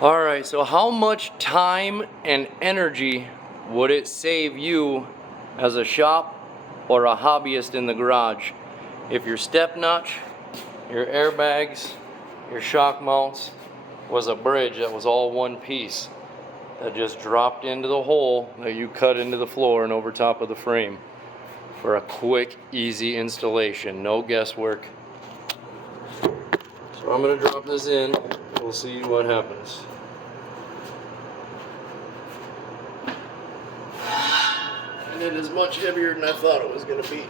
Alright, so how much time and energy would it save you as a shop or a hobbyist in the garage if your step notch, your airbags, your shock mounts was a bridge that was all one piece that just dropped into the hole that you cut into the floor and over top of the frame for a quick, easy installation, no guesswork. So I'm going to drop this in, we'll see what happens. And it is much heavier than I thought it was going to be.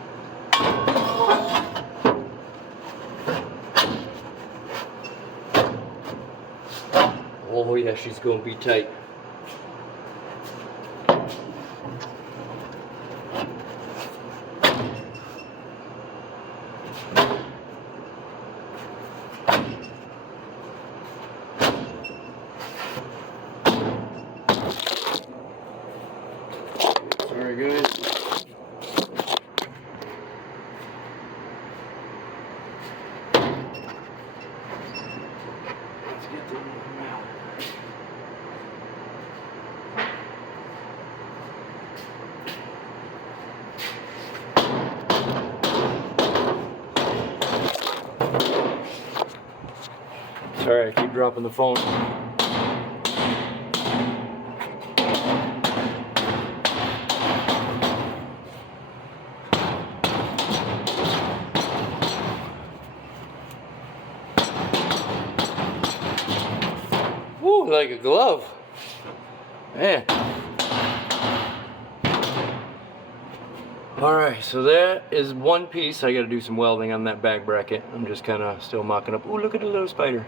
Oh yeah, she's going to be tight. Sorry guys. Let's get the room out. Sorry, I keep dropping the phone. Woo, like a glove. Man. Alright, so that is one piece. I gotta do some welding on that back bracket. I'm just kinda still mocking up. Ooh, look at the little spider.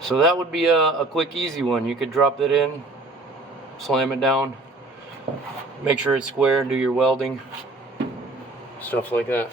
So that would be a quick, easy one. You could drop that in, slam it down, make sure it's square, do your welding, stuff like that.